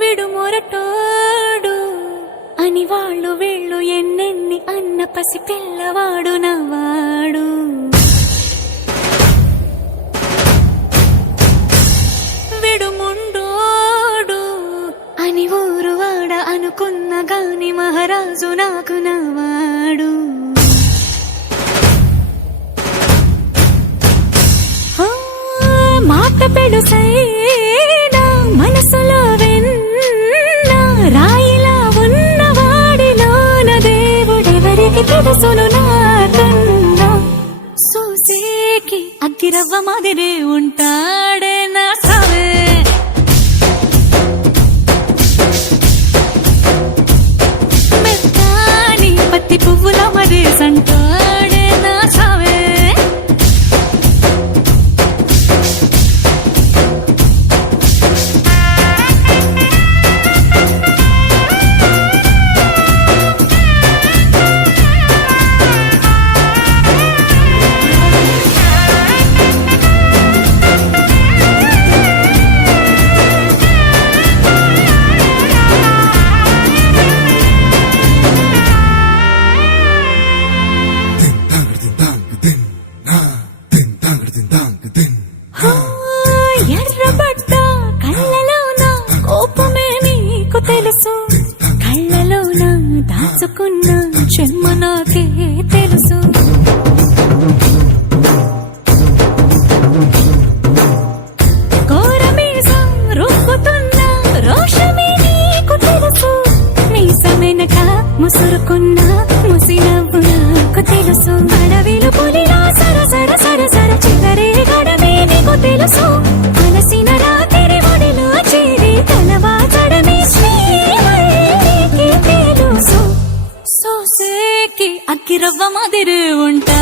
విడుమొరటోడు అని వాళ్ళు వీళ్ళు ఎన్నెన్ని అన్న పసి పిల్లవాడు నవ్వాడు. విడుముండోడు అని ఊరు వాడ అనుకున్న గాని మహారాజు నాకు నవ్వాడు. మాట పెడుసైనా మనసులో వెన్న రాయిలా ఉన్నవాడిలోన దేవుడెవరికి తెలుసును నాకన్నా. సూసేకి అగ్గిరవ్వ మాదిరే ఉంటాడే నా సావే. మెత్తాని పత్తి పువ్వుల మరే సంటాడే నా సావే. ఎర్రబడ్డ కళ్ళలోన కోపమే నీకు తెలుసు, కళ్ళలోన దాచుకున్న జన్మ నాకే తెలుసు. కోరమీసం రుక్కుతున్న రోషమే నీకు తెలుసు, మీసమెనక ముసురుకున్న ముసినవ్వు నాకు తెలుసు. అడవిలు పులిలా సర సర సర సర చివరే గడమే నీకు తెలుసు. అలసిన రాత్రి ఒడిలో చేరి తలవాచడమే శ్రీకి తెలుసు. సోసేకి అగ్గిరవ్వ మాదిరి ఉంటా